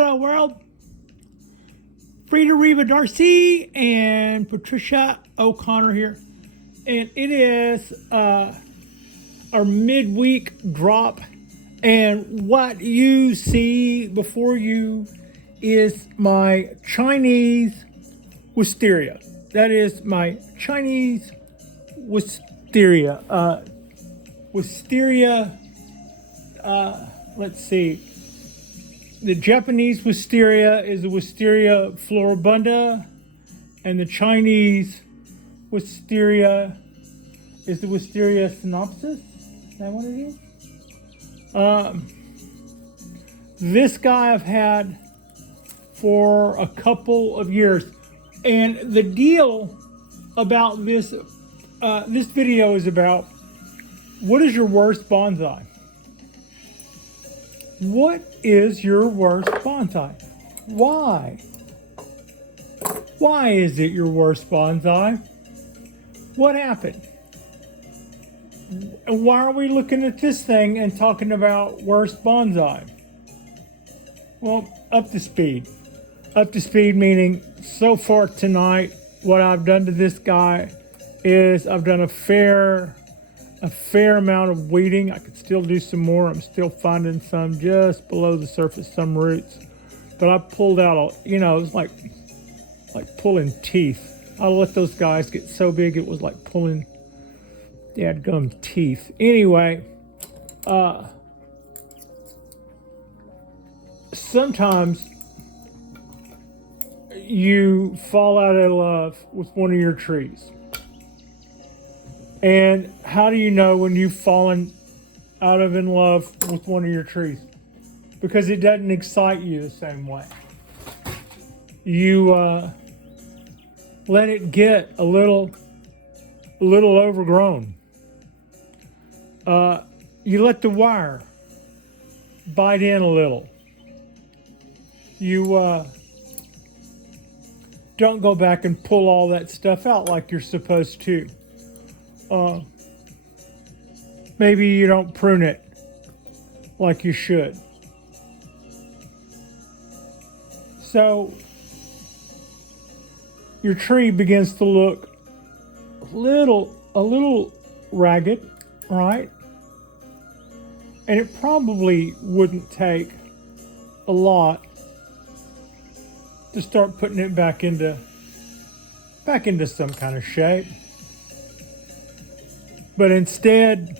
Hello, world. Frida Reva Darcy and Patricia O'Connor here. And it is our midweek drop. And what you see before you is my Chinese wisteria. That is my Chinese wisteria. Let's see. The Japanese wisteria is the Wisteria floribunda, and the Chinese wisteria is the Wisteria sinopsis. Is that what it is? This guy I've had for a couple of years, and the deal about this video is about what is your worst bonsai. What is your worst bonsai? Why? Why is it your worst bonsai? What happened? And why are we looking at this thing and talking about worst bonsai? Well, up to speed. Up to speed meaning so far tonight, what I've done to this guy is I've done a fair amount of weeding. I could still do some more. I'm still finding some just below the surface, some roots. But I pulled out, it was like pulling teeth. I let those guys get so big, it was like pulling dadgum teeth. Anyway, sometimes you fall out of love with one of your trees. And how do you know when you've fallen out of in love with one of your trees? Because it doesn't excite you the same way. You let it get a little overgrown. You let the wire bite in a little. You don't go back and pull all that stuff out like you're supposed to. Maybe you don't prune it like you should. So your tree begins to look a little ragged, right? And it probably wouldn't take a lot to start putting it back into some kind of shape. But instead,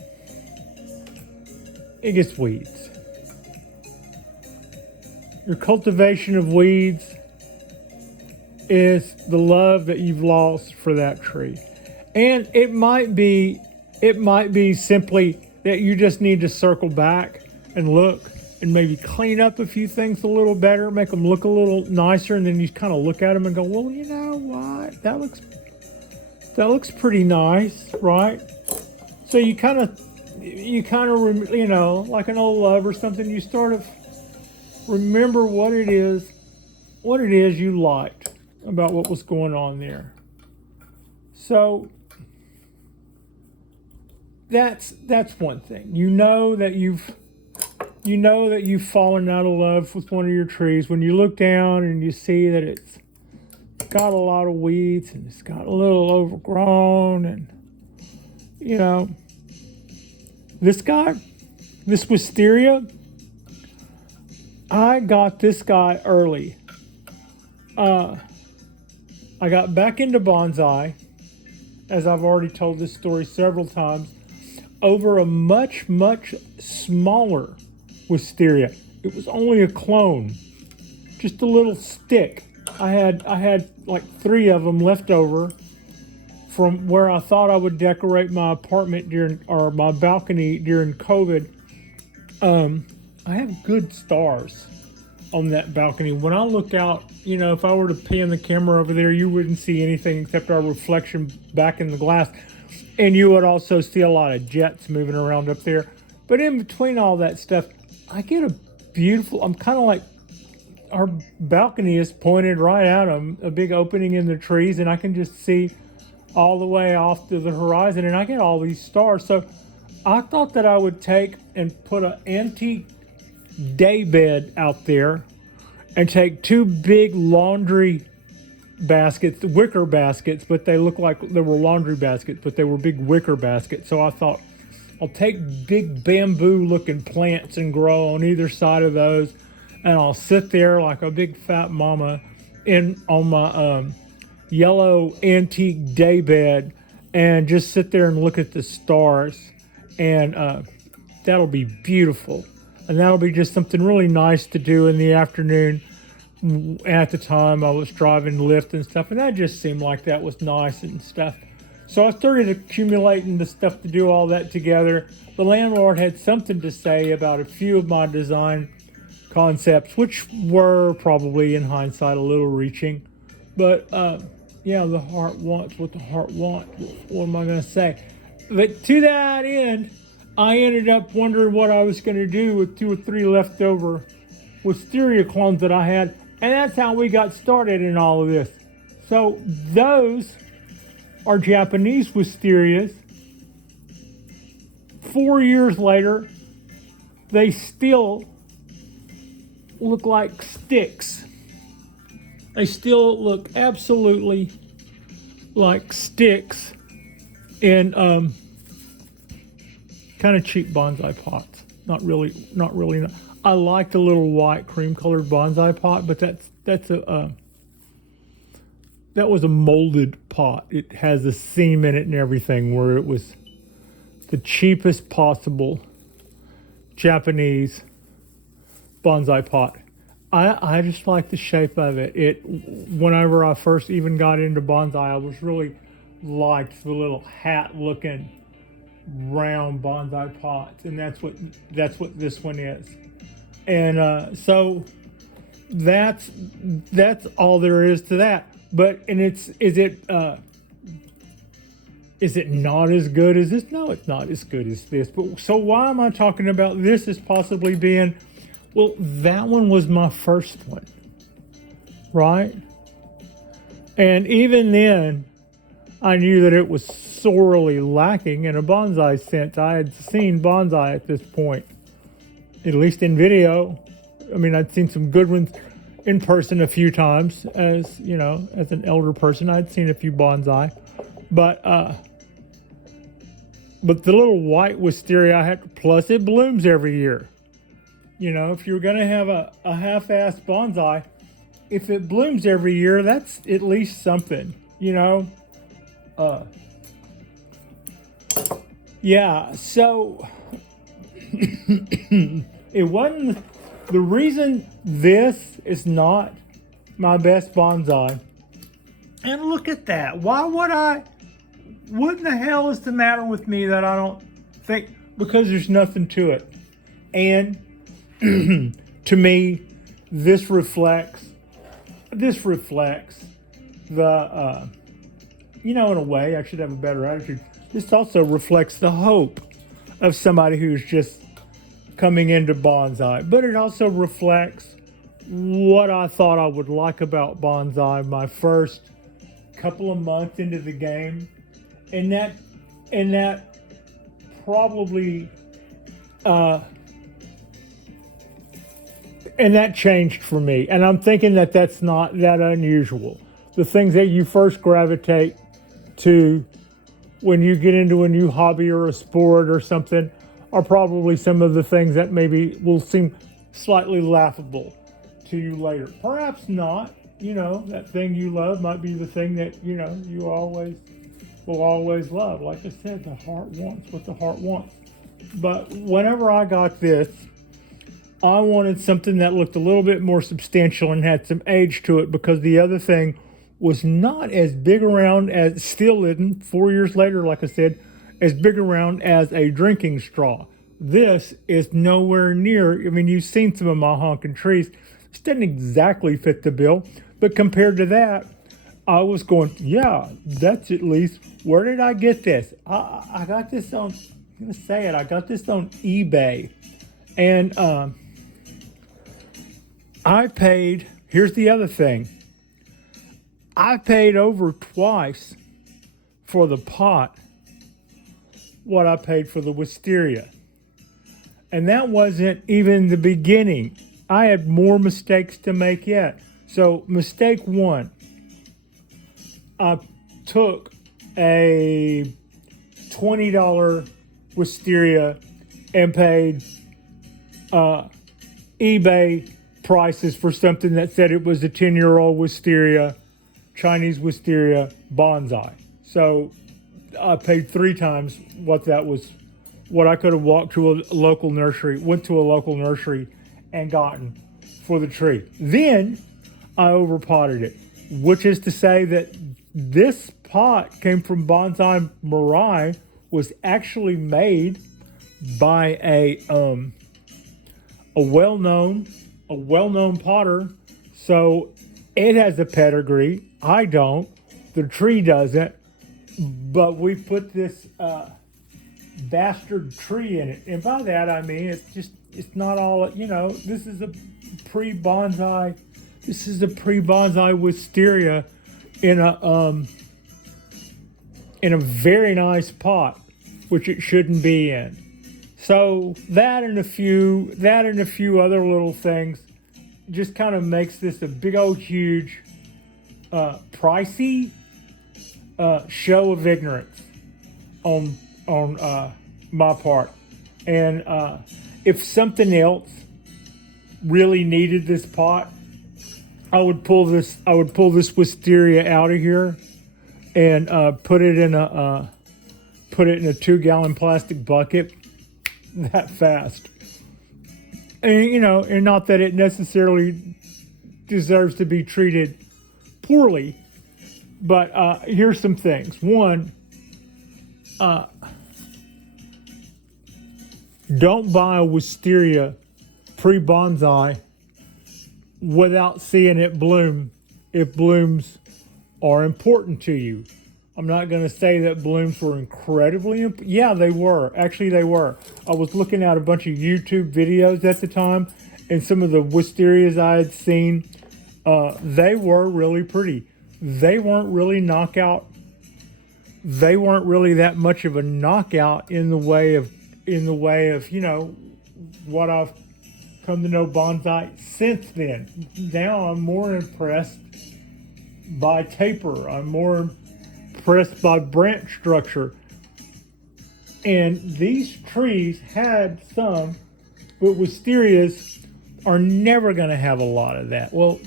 it gets weeds. Your cultivation of weeds is the love that you've lost for that tree. And it might be simply that you just need to circle back and look and maybe clean up a few things a little better, make them look a little nicer, and then you kind of look at them and go, well, you know what? That looks pretty nice, right? So you kind of, like an old love or something, you sort of remember what it is you liked about what was going on there. So that's one thing. You know that you've fallen out of love with one of your trees when you look down and you see that it's got a lot of weeds and it's got a little overgrown, and this guy, this wisteria, I got this guy early. I got back into bonsai, as I've already told this story several times, over a much, much smaller wisteria. It was only a clone, just a little stick. I had like 3 of them left over from where I thought I would decorate my apartment or my balcony during COVID. I have good stars on that balcony. When I look out, if I were to pan the camera over there, you wouldn't see anything except our reflection back in the glass. And you would also see a lot of jets moving around up there. But in between all that stuff, I get a beautiful, I'm kind of like, our balcony is pointed right at a big opening in the trees, and I can just see all the way off to the horizon, and I get all these stars. So I thought that I would take and put an antique day bed out there and take two big laundry baskets, wicker baskets, but they look like they were laundry baskets, but they were big wicker baskets. So I thought, I'll take big bamboo looking plants and grow on either side of those, and I'll sit there like a big fat mama on my yellow antique daybed and just sit there and look at the stars, and that'll be beautiful. And that'll be just something really nice to do in the afternoon. At the time, I was driving Lyft and stuff, and that just seemed like that was nice and stuff. So I started accumulating the stuff to do all that together. The landlord had something to say about a few of my design concepts, which were probably in hindsight a little reaching. But yeah, the heart wants what the heart wants. What am I going to say? But to that end, I ended up wondering what I was going to do with 2 or 3 leftover wisteria clones that I had. And that's how we got started in all of this. So those are Japanese wisterias. 4 years later, they still look like sticks. They still look absolutely like sticks in kind of cheap bonsai pots. Not really. I like the little white cream-colored bonsai pot, but that was a molded pot. It has a seam in it and everything, where it was the cheapest possible Japanese bonsai pot. I just like the shape of it. Whenever I first even got into bonsai, I was really liked the little hat-looking round bonsai pots, and that's what this one is. And so that's all there is to that. But is it not as good as this? No, it's not as good as this. But so why am I talking about this as possibly being? Well, that one was my first one, right? And even then, I knew that it was sorely lacking in a bonsai sense. I had seen bonsai at this point, at least in video. I mean, I'd seen some good ones in person a few times. As you know, as an elder person, I'd seen a few bonsai, but the little white wisteria I had. Plus, it blooms every year. You know, if you're gonna have a half-assed bonsai, if it blooms every year, that's at least something. You know. Yeah. So it wasn't. The reason this is not my best bonsai, and look at that. Why would I? What in the hell is the matter with me that I don't think? Because there's nothing to it. And to me, this reflects the, in a way, I should have a better attitude. This also reflects the hope of somebody who's just coming into bonsai, but it also reflects what I thought I would like about bonsai my first couple of months into the game, and that probably and that changed for me. And I'm thinking that that's not that unusual. The things that you first gravitate to when you get into a new hobby or a sport or something are probably some of the things that maybe will seem slightly laughable to you later. Perhaps not. That thing you love might be the thing that, you will always love. Like I said, the heart wants what the heart wants. But whenever I got this, I wanted something that looked a little bit more substantial and had some age to it, because the other thing was not as big around as, still isn't, 4 years later, like I said, as big around as a drinking straw. This is nowhere near. I mean, you've seen some of my honking trees. This doesn't exactly fit the bill, but compared to that, I was going, yeah, that's at least, where did I get this? I got this on, I'm going to say it, I got this on eBay. And I paid, here's the other thing, I paid over twice for the pot what I paid for the wisteria. And that wasn't even the beginning I had more mistakes to make yet. So mistake one, I took a $20 wisteria and paid eBay prices for something that said it was a 10-year-old wisteria, Chinese wisteria bonsai. So I paid 3 times what that was, what I could have walked to a local nursery, went to a local nursery and gotten for the tree. Then I overpotted it, which is to say that this pot came from Bonsai Mirai, was actually made by a well-known potter. So it has a pedigree. I don't. The tree doesn't. But we put this bastard tree in it, and by that I mean it's not all, this is a pre-bonsai. This is a pre-bonsai wisteria in a very nice pot, which it shouldn't be in. So that and a few other little things just kind of makes this a big old huge pricey show of ignorance on my part. And if something else really needed this pot, I would pull this wisteria out of here and put it in a 2-gallon plastic bucket that fast. And not that it necessarily deserves to be treated poorly, but here's some things. One, don't buy a wisteria pre-bonsai without seeing it bloom if blooms are important to you. I'm not going to say that blooms were incredibly yeah, they were. Actually, they were. I was looking at a bunch of YouTube videos at the time, and some of the wisterias I had seen, they were really pretty. They weren't really knockout. They weren't really that much of a knockout in the way of what I've come to know bonsai since then. Now I'm more impressed by taper. I'm more impressed by branch structure. And these trees had some, but wisterias are never going to have a lot of that. Well,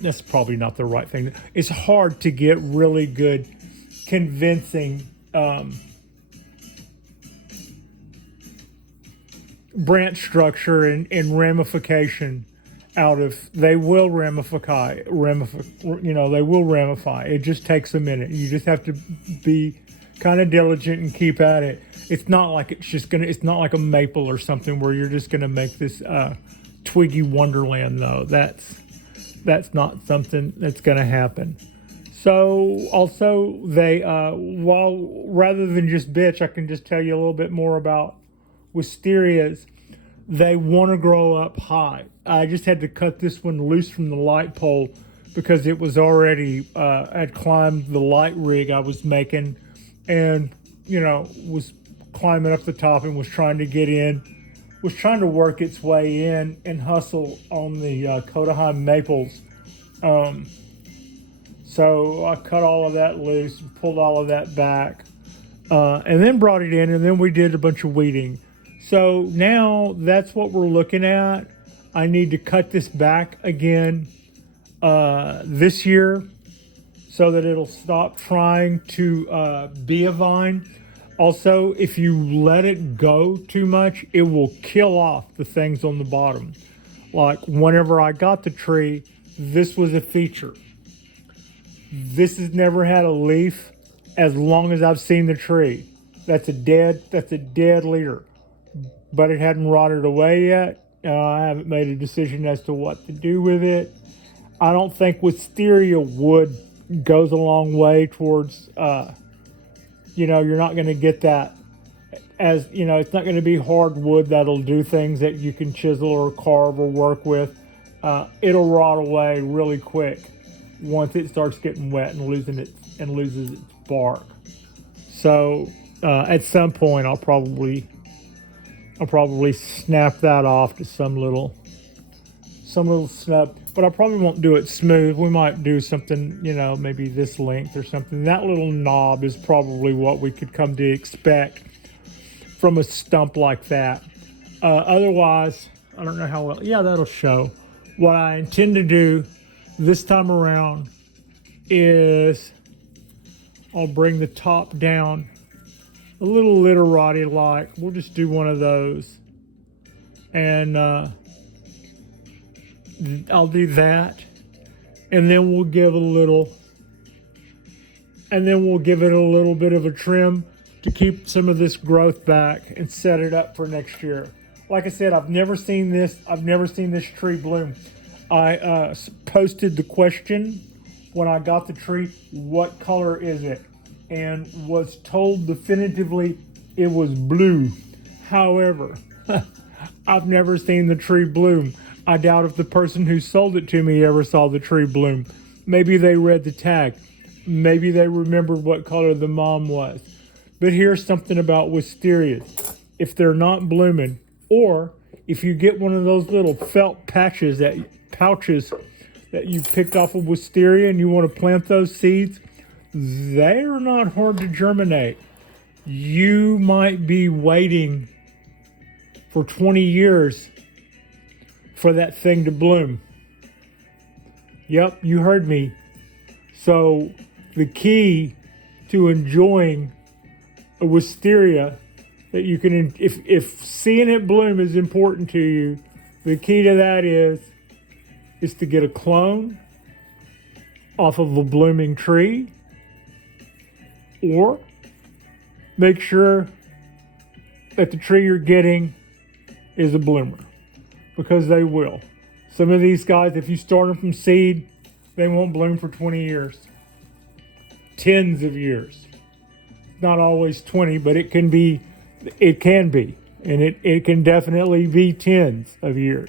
that's probably not the right thing. It's hard to get really good, convincing branch structure and ramification out of. They will ramify. They will ramify. It just takes a minute. You just have to be kind of diligent and keep at it. It's not like it's not like a maple or something where you're just gonna make this twiggy wonderland, though. That's not something that's gonna happen. So also they while rather than just bitch, I can just tell you a little bit more about wisterias. They want to grow up high. I just had to cut this one loose from the light pole because it was already had climbed the light rig I was making, and was climbing up the top and was trying to work its way in and hustle on the Kodaheim maples. So I cut all of that loose, pulled all of that back, and then brought it in, and then we did a bunch of weeding. So now that's what we're looking at. I need to cut this back again this year so that it'll stop trying to be a vine. Also, if you let it go too much, it will kill off the things on the bottom. Like whenever I got the tree, this was a feature. This has never had a leaf as long as I've seen the tree. That's a dead leader. But it hadn't rotted away yet. I haven't made a decision as to what to do with it. I don't think wisteria wood goes a long way towards, you're not going to get that as, it's not going to be hardwood that'll do things that you can chisel or carve or work with. It'll rot away really quick once it starts getting wet and loses its bark. So at some point I'll probably snap that off to some little some little snub, but I probably won't do it smooth. We might do something, you know, maybe this length or something. That little knob is probably what we could come to expect from a stump like that. Otherwise, I don't know how well. Yeah, that'll show. What I intend to do this time around is I'll bring the top down a little literati like. We'll just do one of those. And I'll do that. And then we'll give it a little bit of a trim to keep some of this growth back and set it up for next year. Like I said, I've never seen this tree bloom. I posted the question when I got the tree, what color is it? And was told definitively it was blue. However, I've never seen the tree bloom. I doubt if the person who sold it to me ever saw the tree bloom. Maybe they read the tag. Maybe they remembered what color the mom was. But here's something about wisterias. If they're not blooming, or if you get one of those little felt pouches that you picked off of wisteria and you want to plant those seeds, they are not hard to germinate. You might be waiting for 20 years for that thing to bloom. Yep, you heard me. So the key to enjoying a wisteria that you can, if seeing it bloom is important to you, the key to that is to get a clone off of a blooming tree, or make sure that the tree you're getting is a bloomer, because they will. Some of these guys, if you start them from seed, they won't bloom for 20 years, tens of years. Not always 20, but it can be, and it can definitely be tens of years.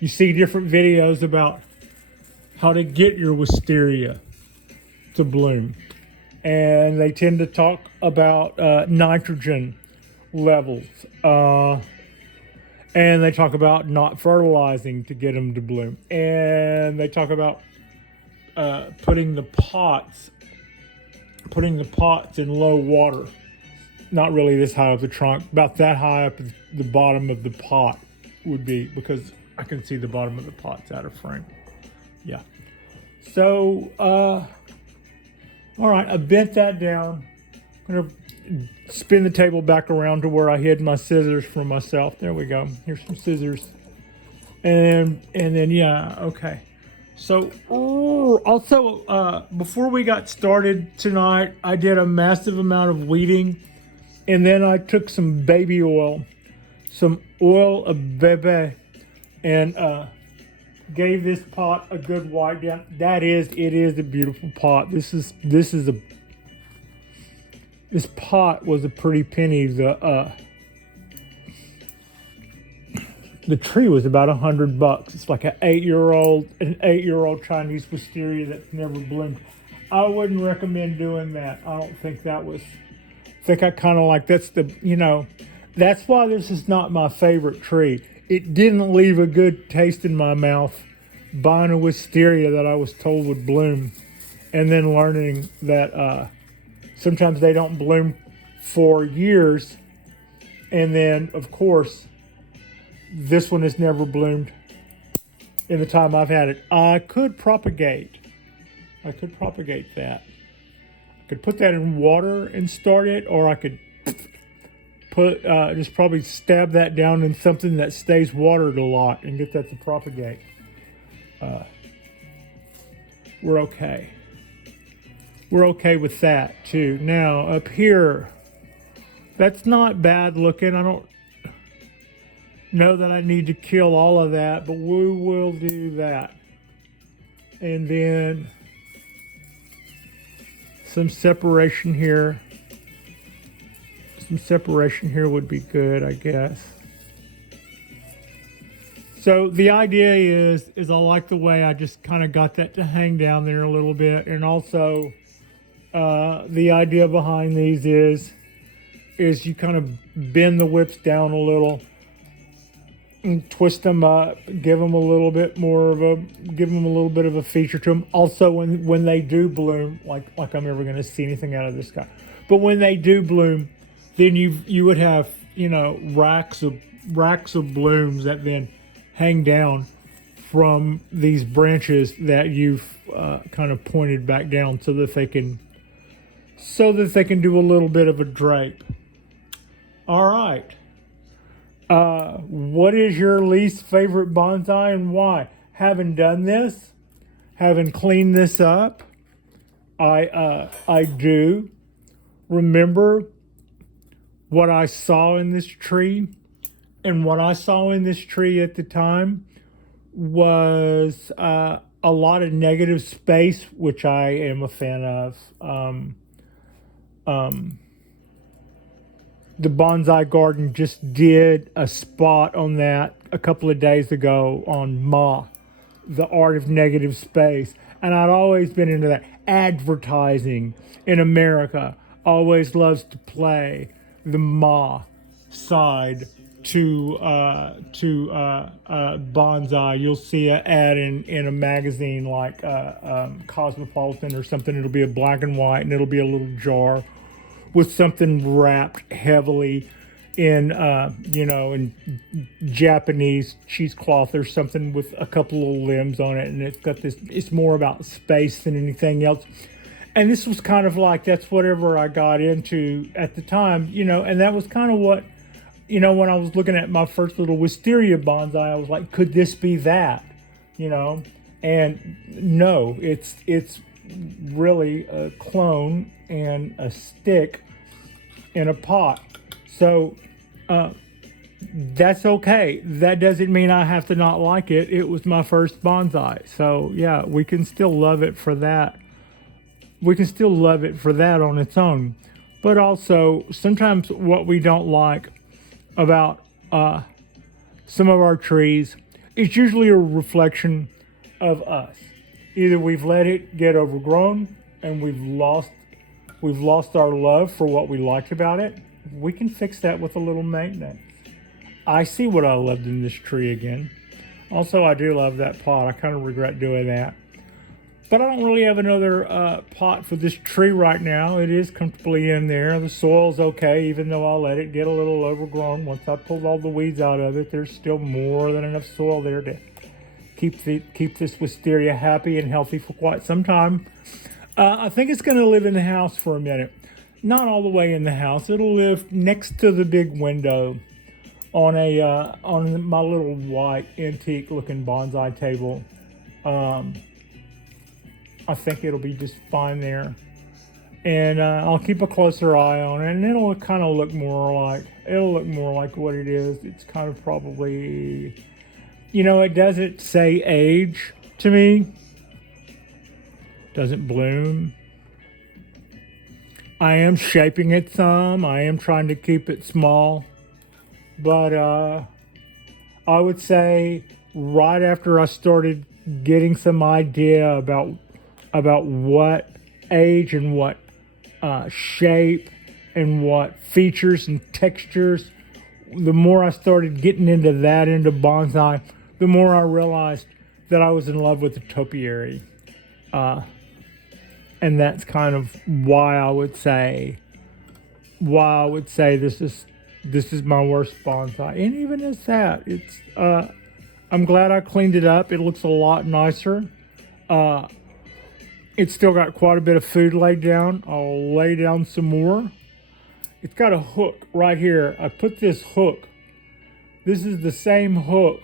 You see different videos about how to get your wisteria to bloom, and they tend to talk about nitrogen levels, and they talk about not fertilizing to get them to bloom, and they talk about putting the pots in low water. Not really this high up the trunk, about that high up the bottom of the pot would be, because I can see the bottom of the pot's out of frame. Yeah. So, all right, I bent that down. I'm gonna spin the table back around to where I hid my scissors from myself. There we go. Here's some scissors. And then, yeah, okay. So, also, before we got started tonight, I did a massive amount of weeding. And then I took some baby oil, some oil of bebe, and gave this pot a good wipe down. It is a beautiful pot. This pot was a pretty penny. The tree was about $100. It's like an 8-year-old Chinese wisteria that's never bloomed. I wouldn't recommend doing that. I don't think that was. I think I kind of like, that's why this is not my favorite tree. It didn't leave a good taste in my mouth buying a wisteria that I was told would bloom, and then learning that sometimes they don't bloom for years. And then, of course, this one has never bloomed in the time I've had it. I could propagate that. I could put that in water and start it, or I could put just probably stab that down in something that stays watered a lot and get that to propagate. We're okay. We're okay with that too. Now up here, that's not bad looking. I don't know that I need to kill all of that, but we will do that. And then some separation here. Some separation here would be good, I guess. So the idea is I like the way I just kind of got that to hang down there a little bit. And also the idea behind these is you kind of bend the whips down a little and twist them up, give them a little bit more of a, give them a little bit of a feature to them. Also, when they do bloom, like I'm ever going to see anything out of this guy, but when they do bloom, then you would have, you know, racks of blooms that then hang down from these branches that you've kind of pointed back down so that they can do a little bit of a drape. All right. What is your least favorite bonsai and why? Having done this, having cleaned this up, I do remember what I saw in this tree, and what I saw in this tree at the time was a lot of negative space, which I am a fan of. The bonsai garden just did a spot on that a couple of days ago on the art of negative space. And I'd always been into that. Advertising in America always loves to play the side to bonsai. You'll see an ad in a magazine like Cosmopolitan or something. It'll be a black and white, and it'll be a little jar with something wrapped heavily in in Japanese cheesecloth or something with a couple of limbs on it, and it's got this. It's more about space than anything else. And this was kind of like, that's whatever I got into at the time, and that was kind of what, when I was looking at my first little wisteria bonsai, I was like, could this be that? And no, it's really a clone and a stick in a pot. So that's okay. That doesn't mean I have to not like it. It was my first bonsai. So yeah, we can still love it for that. We can still love it for that on its own. But also, sometimes what we don't like about some of our trees, it's usually a reflection of us. Either we've let it get overgrown and we've lost our love for what we liked about it. We can fix that with a little maintenance. I see what I loved in this tree again. Also, I do love that pot. I kind of regret doing that. But I don't really have another pot for this tree right now. It is comfortably in there. The soil's okay, even though I'll let it get a little overgrown. Once I pulled all the weeds out of it, there's still more than enough soil there to keep this wisteria happy and healthy for quite some time. I think it's going to live in the house for a minute. Not all the way in the house. It'll live next to the big window on my little white antique looking bonsai table. I think it'll be just fine there. And I'll keep a closer eye on it, and it'll kind of look more like what it is. It's kind of probably, it doesn't say age to me. Doesn't bloom. I am shaping it some. I am trying to keep it small. But I would say right after I started getting some idea about what age and what shape and what features and textures, the more I started getting into bonsai, the more I realized that I was in love with the topiary. And that's kind of why I would say this is my worst bonsai. And even as that, it's I'm glad I cleaned it up. It looks a lot nicer. It's still got quite a bit of food laid down. I'll lay down some more. It's got a hook right here. I put this hook. This is the same hook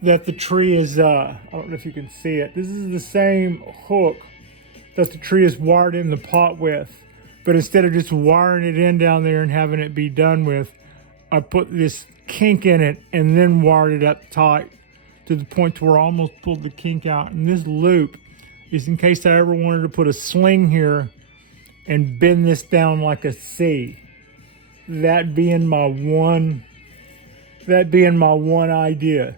that the tree is, I don't know if you can see it. This is the same hook that the tree is wired in the pot with. But instead of just wiring it in down there and having it be done with, I put this kink in it and then wired it up tight to the point to where I almost pulled the kink out. And this loop is in case I ever wanted to put a sling here and bend this down like a C. That being my one idea.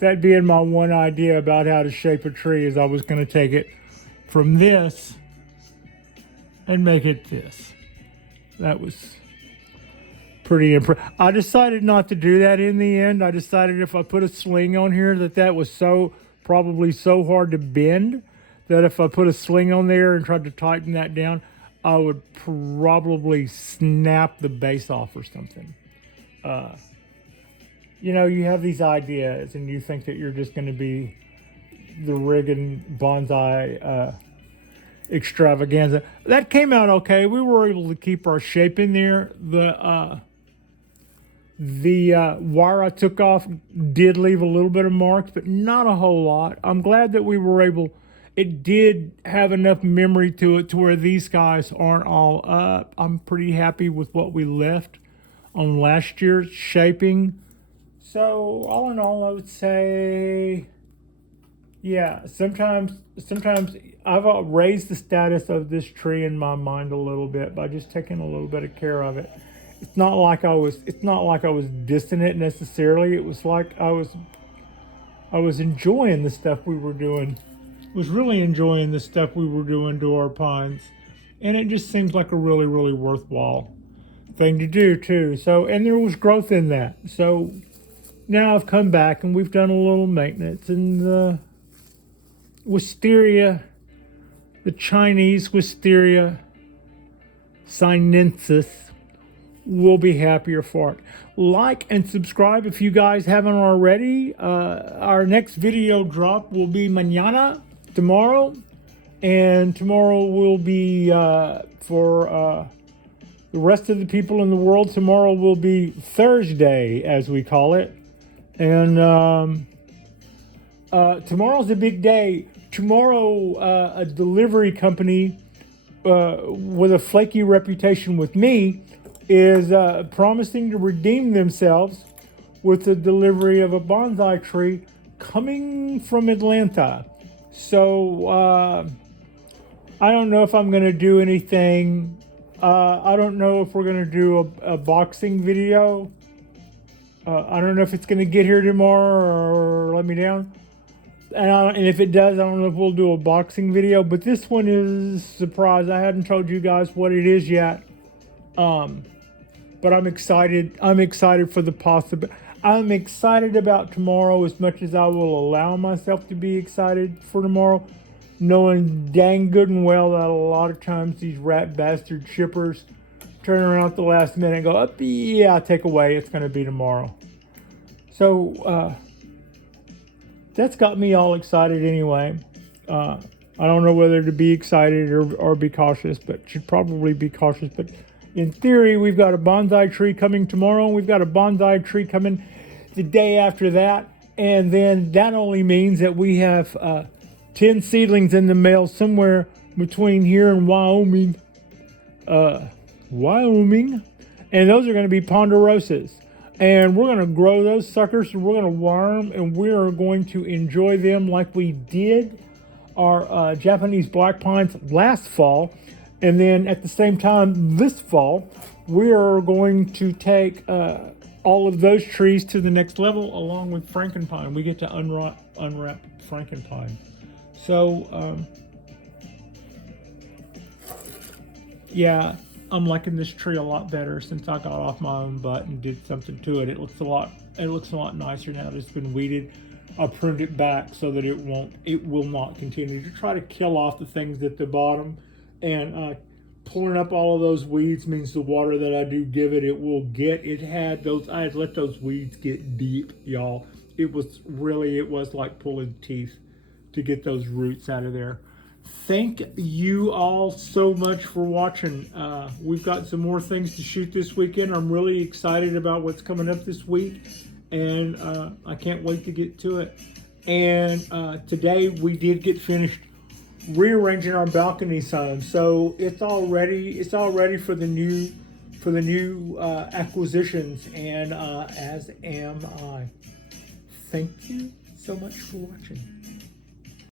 That being my one idea about how to shape a tree is I was going to take it from this and make it this. That was pretty impressed. I decided not to do that in the end. I decided if I put a sling on here that was probably so hard to bend that if I put a sling on there and tried to tighten that down, I would probably snap the base off or something. You have these ideas and you think that you're just going to be the rigging bonsai extravaganza. That came out okay. We were able to keep our shape in there. The wire I took off did leave a little bit of marks, but not a whole lot. I'm glad that we were able. It did have enough memory to it to where these guys aren't all up. I'm pretty happy with what we left on last year's shaping. So all in all, I would say, yeah. Sometimes I've raised the status of this tree in my mind a little bit by just taking a little bit of care of it. It's not like I was dissing it necessarily. It was like I was enjoying the stuff we were doing. Was really enjoying the stuff we were doing to our pines, and it just seems like a really, really worthwhile thing to do too. So, and there was growth in that. So now I've come back and we've done a little maintenance, and the wisteria, the Chinese wisteria sinensis, will be happier for it. Like and subscribe if you guys haven't already. Our next video drop will be tomorrow, and tomorrow will be for the rest of the people in the world. Tomorrow will be Thursday, as we call it, and tomorrow's a big day. Tomorrow, a delivery company with a flaky reputation with me is promising to redeem themselves with the delivery of a bonsai tree coming from Atlanta. So I don't know if I'm going to do anything. I don't know if we're going to do a boxing video. I don't know if it's going to get here tomorrow or let me down. And if it does, I don't know if we'll do a boxing video. But this one is a surprise. I haven't told you guys what it is yet. But I'm excited. I'm excited for the possibility. I'm excited about tomorrow as much as I will allow myself to be excited for tomorrow, knowing dang good and well that a lot of times these rat bastard shippers turn around at the last minute and go, oh, yeah, take away. It's going to be tomorrow. So that's got me all excited anyway. I don't know whether to be excited or be cautious, but should probably be cautious. But in theory, we've got a bonsai tree coming tomorrow. We've got a bonsai tree coming the day after that. And then that only means that we have 10 seedlings in the mail somewhere between here and Wyoming. And those are going to be ponderosas. And we're going to grow those suckers, and we're going to wire them, and we are going to enjoy them like we did our Japanese black pines last fall. And then at the same time, this fall, we are going to take all of those trees to the next level along with frankenpine. We get to unwrap frankenpine. So, yeah, I'm liking this tree a lot better since I got off my own butt and did something to it. It looks a lot nicer now that it's been weeded. I pruned it back so that it will not continue to try to kill off the things at the bottom. And pulling up all of those weeds means the water that I do give it, I had let those weeds get deep, y'all. It was like pulling teeth to get those roots out of there. Thank you all so much for watching. We've got some more things to shoot this weekend. I'm really excited about what's coming up this week, and I can't wait to get to it. And today we did get finished rearranging our balcony some, so it's all ready for the new acquisitions, and as am I. Thank you so much for watching.